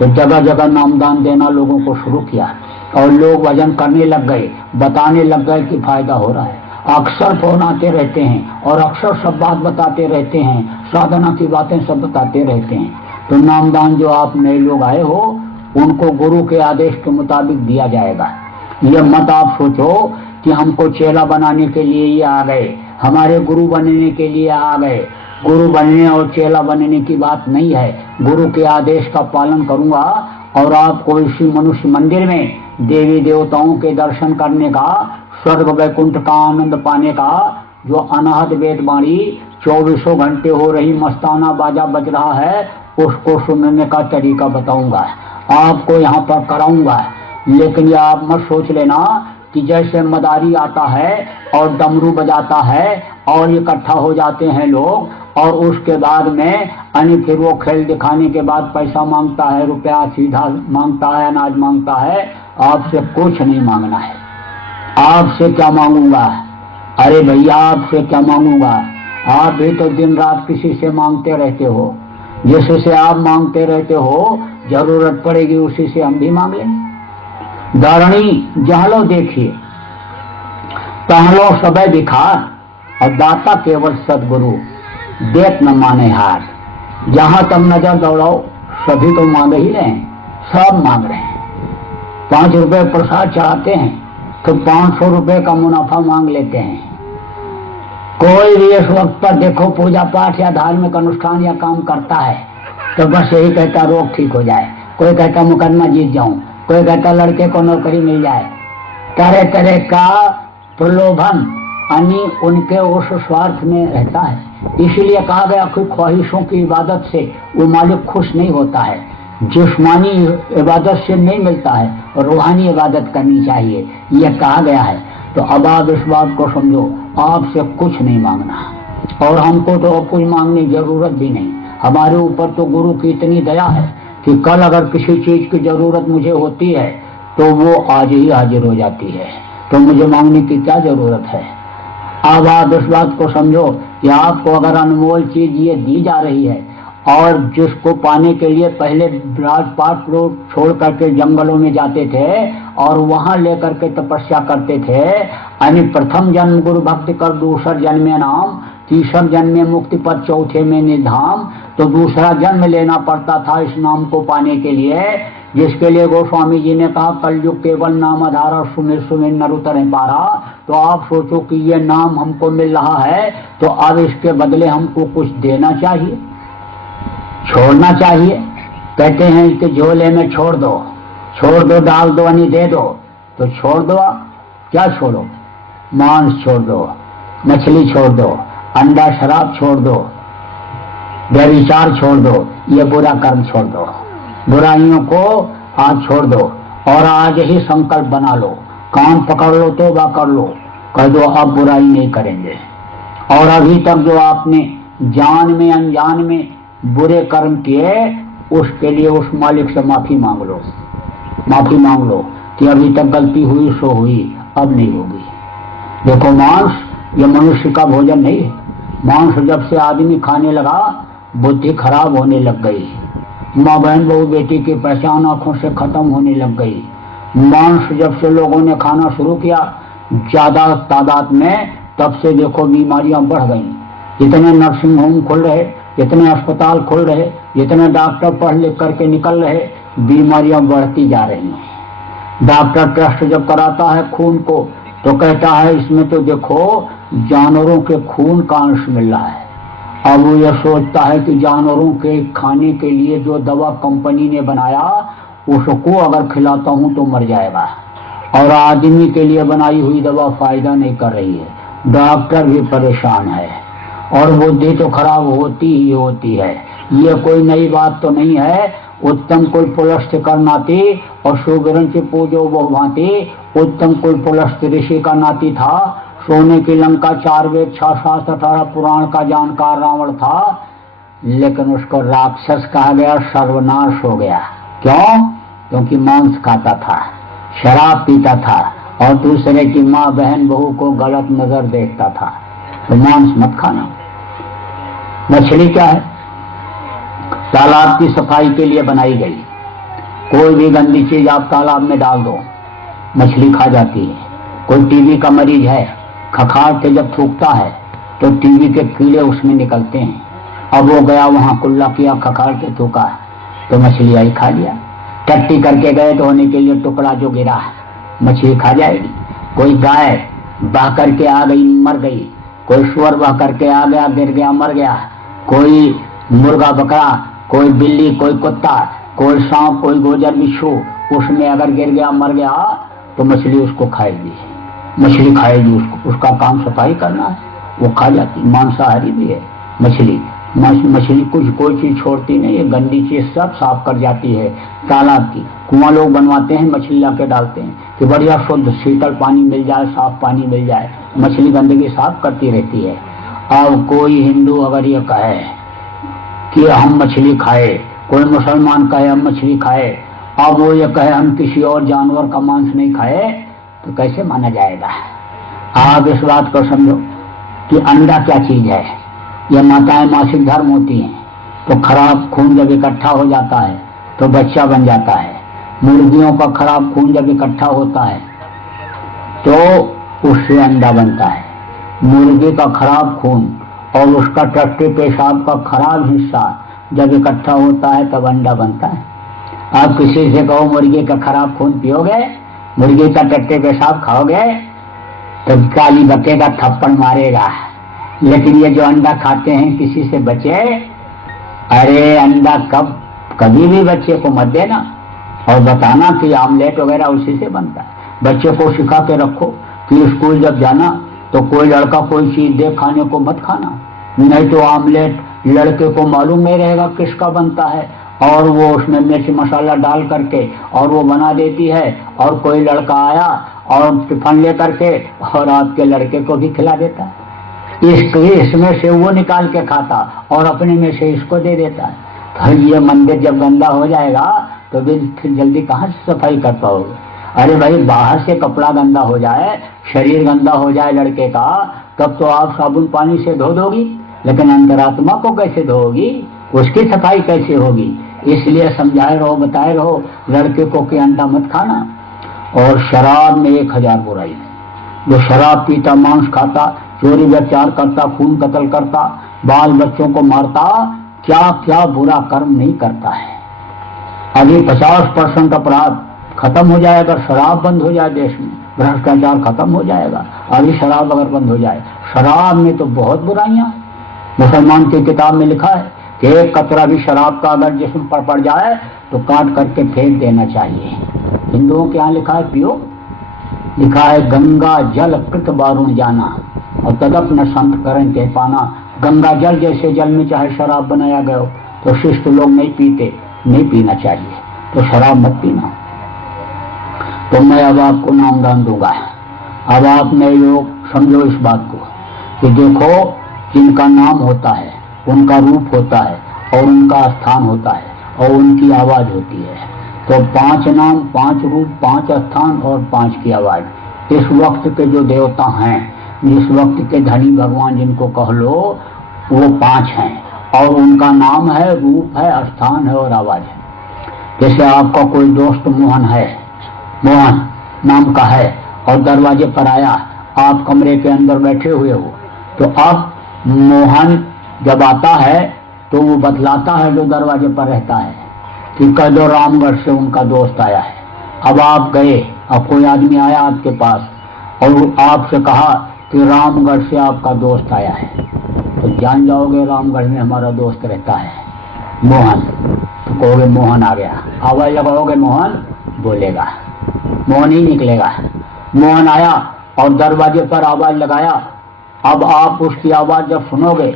तो जगह जगह नामदान देना लोगों को शुरू किया और लोग भजन करने लग गए, बताने लग गए कि फायदा हो रहा है। अक्सर फोन आते रहते हैं और अक्सर सब बात बताते रहते हैं, साधना की बातें सब बताते रहते हैं। तो नामदान जो आप नए लोग आए हो उनको गुरु के आदेश के मुताबिक दिया जाएगा। ये मत आप सोचो कि हमको चेला बनाने के लिए ये आ गए, हमारे गुरु बनने के लिए आ गए। गुरु बनने और चेला बनने की बात नहीं है। गुरु के आदेश का पालन करूंगा और आपको इसी मनुष्य मंदिर में देवी देवताओं के दर्शन करने का, स्वर्ग वैकुंठ का आनंद पाने का, जो अनाहत वेद वाणी 24 घंटे हो रही मस्ताना बाजा बज रहा है, उसको सुनने का तरीका बताऊंगा, आपको यहाँ पर कराऊंगा। लेकिन ये आप मत सोच लेना कि जैसे मदारी आता है और डमरू बजाता है और इकट्ठा हो जाते हैं लोग, और उसके बाद में फिर वो खेल दिखाने के बाद पैसा मांगता है, रुपया सीधा मांगता है, अनाज मांगता है। आपसे कुछ नहीं मांगना है। आपसे क्या मांगूंगा? अरे भैया आपसे क्या मांगूंगा, आप भी तो दिन रात किसी से मांगते रहते हो, जिससे आप मांगते रहते हो जरूरत पड़ेगी उसी से हम भी मांग लेंगे। दारणी जहलो देखिए, तहलो सबे भिखार, और दाता केवल सदगुरु, देख न माने हार। जहां तक नजर दौड़ाओ सभी तो मांग ही रहे हैं, सब मांग रहे हैं। 5 रुपए प्रसाद चढ़ाते हैं तो 500 रुपए का मुनाफा मांग लेते हैं। कोई भी इस वक्त पर देखो पूजा पाठ या धार्मिक अनुष्ठान या काम करता है तो बस यही कहता रोग ठीक हो जाए, कोई कहता मुकदमा जीत जाऊं, कोई कहता लड़के को नौकरी मिल जाए। तरह तरह का प्रलोभन यानी उनके उस स्वार्थ में रहता है। इसीलिए कहा गया कि ख्वाहिशों की इबादत से वो मालिक खुश नहीं होता है, जिस्मानी इबादत से नहीं मिलता है और रूहानी इबादत करनी चाहिए, यह कहा गया है। तो अब आप इस बात को समझो, आपसे कुछ नहीं मांगना और हमको तो अब कुछ मांगने की जरूरत भी नहीं। हमारे ऊपर तो गुरु की इतनी दया है कि कल अगर किसी चीज की जरूरत मुझे होती है तो वो आज ही हाजिर हो जाती है, तो मुझे मांगने की क्या जरूरत है। अब आप इस बात को समझो कि आपको अगर अनमोल चीज ये दी जा रही है और जिसको पाने के लिए पहले राजपाट लोग छोड़ करके जंगलों में जाते थे और वहां लेकर के तपस्या करते थे, यानी प्रथम जन्म गुरु भक्ति कर, दूसर जन्म में नाम, तीसर जन्म में मुक्ति पद, चौथे में निधाम। तो दूसरा जन्म लेना पड़ता था इस नाम को पाने के लिए, जिसके लिए गोस्वामी जी ने कहा कलयुग केवल नाम आधार, सुमिर सुमिर नर उतरे पारा। तो आप सोचो कि ये नाम हमको मिल रहा है तो अब इसके बदले हमको कुछ देना चाहिए, छोड़ना चाहिए। कहते हैं कि झोले में छोड़ दो डाल दो यानी दे दो, तो छोड़ दो। क्या छोड़ो? मांस छोड़ दो, मछली छोड़ दो, अंडा शराब छोड़ दो, व्यभिचार छोड़ दो, ये बुरा कर्म छोड़ दो, बुराइयों को आज छोड़ दो और आज ही संकल्प बना लो, काम पकड़ लो, तौबा कर लो, कह दो अब बुराई नहीं करेंगे। और अभी तक जो आपने जान में अनजान में बुरे कर्म किए उसके लिए उस मालिक से माफी मांग लो, माफी मांग लो कि अभी तक गलती हुई सो हुई, अब नहीं होगी। देखो मांस ये मनुष्य का भोजन नहीं है। मांस जब से आदमी खाने लगा बुद्धि खराब होने लग गई, माँ बहन बहू बेटी की पहचान आंखों से खत्म होने लग गई। मांस जब से लोगों ने खाना शुरू किया ज्यादा तादाद में, तब से देखो बीमारियां बढ़ गई। इतने नर्सिंग होम खुल रहे, इतने अस्पताल खुल रहे, जितने डॉक्टर पढ़ लिख करके निकल रहे, बीमारियां बढ़ती जा रही हैं। डॉक्टर टेस्ट जब कराता है खून को तो कहता है इसमें तो देखो जानवरों के खून का अंश मिल रहा है। अब वो यह सोचता है कि जानवरों के खाने के लिए जो दवा कंपनी ने बनाया उसको अगर खिलाता हूं तो मर जाएगा, और आदमी के लिए बनाई हुई दवा फायदा नहीं कर रही है। डॉक्टर भी परेशान है और बुद्धि तो खराब होती ही होती है। ये कोई नई बात तो नहीं है। उत्तम कुल पुलस्त करनाती और सुगरंच पूजो वो भांति। उत्तम कुल पुलस्त ऋषि का नाती था, सोने की लंका, 4 वेद 6 शास्त्र 18 पुराण का जानकार रावण था, लेकिन उसको राक्षस कहा गया, सर्वनाश हो गया। क्यों? क्योंकि मांस खाता था, शराब पीता था और दूसरे की माँ बहन बहू को गलत नजर देखता था। तो मांस मत खाना। मछली क्या है? तालाब की सफाई के लिए बनाई गई। कोई भी गंदी चीज आप तालाब में डाल दो, मछली खा जाती है। कोई टीबी का मरीज है, खखार के जब थूकता है तो टीबी के कीड़े उसमें निकलते हैं। अब वो गया वहां कुल्ला किया, खखार के थूका तो मछली आई खा लिया। टट्टी करके गए तो होने के लिए टुकड़ा जो गिरा मछली खा जाएगी। कोई गाय बह करके आ गई, मर गई। कोई सुअर बह करके आ गया, गिर गया, मर गया। कोई मुर्गा बकरा, कोई बिल्ली, कोई कुत्ता, कोई सांप, कोई गोजर बिच्छू उसमें अगर गिर गया, मर गया तो मछली उसको खाएगी। मछली खाएगी उसको, उसका काम सफाई करना है, वो खा जाती। मांसाहारी भी है मछली। मछली कुछ कोई चीज छोड़ती नहीं है, गंदी चीज सब साफ कर जाती है। तालाब की कुआं लोग बनवाते हैं, मछली लाके डालते हैं कि बढ़िया शुद्ध शीतल पानी मिल जाए, साफ पानी मिल जाए। मछली गंदगी साफ करती रहती है। अब कोई हिंदू अगर ये कहे कि हम मछली खाए, कोई मुसलमान कहे हम मछली खाए, अब वो ये कहे हम किसी और जानवर का मांस नहीं खाए, तो कैसे माना जाएगा? आप इस बात को समझो कि अंडा क्या चीज है। ये माताएं मासिक धर्म होती हैं, तो खराब खून जब इकट्ठा हो जाता है तो बच्चा बन जाता है। मुर्गियों का खराब खून जब इकट्ठा होता है तो उससे अंडा बनता है। मुर्गी का खराब खून और उसका टट्टी पेशाब का खराब हिस्सा जब इकट्ठा होता है तब अंडा बनता है। आप किसी से कहो मुर्गी का खराब खून पियोगे, मुर्गी का टट्टी पेशाब खाओगे, तो काली बकेगा, थप्पड़ मारेगा। लेकिन ये जो अंडा खाते हैं किसी से बचे, अरे अंडा कभी भी बच्चे को मत देना और बताना कि आमलेट वगैरह उसी से बनता है। बच्चे को सिखा के रखो कि स्कूल जब जाना तो कोई लड़का कोई चीज दे खाने को मत खाना, नहीं तो आमलेट लड़के को मालूम नहीं रहेगा किसका बनता है, और वो उसमें मिर्च मसाला डाल करके और वो बना देती है, और कोई लड़का आया और टिफिन ले करके और आपके लड़के को भी खिला देता है। इसमें से वो निकाल के खाता और अपने में से इसको दे देता है। तो ये मंदिर जब गंदा हो जाएगा तो फिर जल्दी कहाँ से सफाई कर पाओगे। अरे भाई, बाहर से कपड़ा गंदा हो जाए, शरीर गंदा हो जाए लड़के का, तब तो आप साबुन पानी से धो दोगी, लेकिन अंतरात्मा को कैसे धोगी, उसकी सफाई कैसे होगी। इसलिए समझाए रहो, बताए रहो लड़के को कि अंडा मत खाना। और शराब में 1000 बुराई है। जो शराब पीता, मांस खाता, चोरी व्यभिचार करता, खून कत्ल करता, बाल बच्चों को मारता, क्या क्या बुरा कर्म नहीं करता है। अभी 50% अपराध खत्म हो जाएगा, शराब बंद हो जाए देश में, भ्रष्टाचार खत्म हो जाएगा। अभी शराब अगर बंद हो जाए, शराब में तो बहुत बुराइयां। मुसलमान की किताब में लिखा है कि एक कतरा भी शराब का अगर जिस्म पर पड़ जाए तो काट करके फेंक देना चाहिए। हिंदुओं के यहाँ लिखा है पियो, लिखा है गंगा जल कृत बारुण जाना और तदप न संत करें के पाना। गंगा जल जैसे जल में चाहे शराब बनाया गया हो तो शिष्ट लोग नहीं पीते, नहीं पीना चाहिए, तो शराब मत पीना। तो मैं अब आपको नामदान दूंगा। अब आप नए लोग समझो इस बात को कि देखो, जिनका नाम होता है उनका रूप होता है और उनका स्थान होता है और उनकी आवाज होती है। तो 5 नाम, 5 रूप, 5 स्थान और 5 की आवाज। इस वक्त के जो देवता हैं, जिस वक्त के धनी भगवान जिनको कह लो, वो 5 हैं और उनका नाम है, रूप है, स्थान है और आवाज है। जैसे आपका कोई दोस्त मोहन है, मोहन नाम का है, और दरवाजे पर आया, आप कमरे के अंदर बैठे हुए हो, तो अब मोहन जब आता है तो वो बतलाता है जो दरवाजे पर रहता है कि कह दो रामगढ़ से उनका दोस्त आया है। अब आप गए, अब कोई आदमी आया आपके पास और आपसे कहा कि रामगढ़ से आपका दोस्त आया है, तो जान जाओगे रामगढ़ में हमारा दोस्त रहता है मोहन। तो कहोगे मोहन आ गया, आवाज लगाओगे मोहन बोलेगा, मोहन ही निकलेगा। मोहन आया और दरवाजे पर आवाज लगाया, अब आप उसकी आवाज जब सुनोगे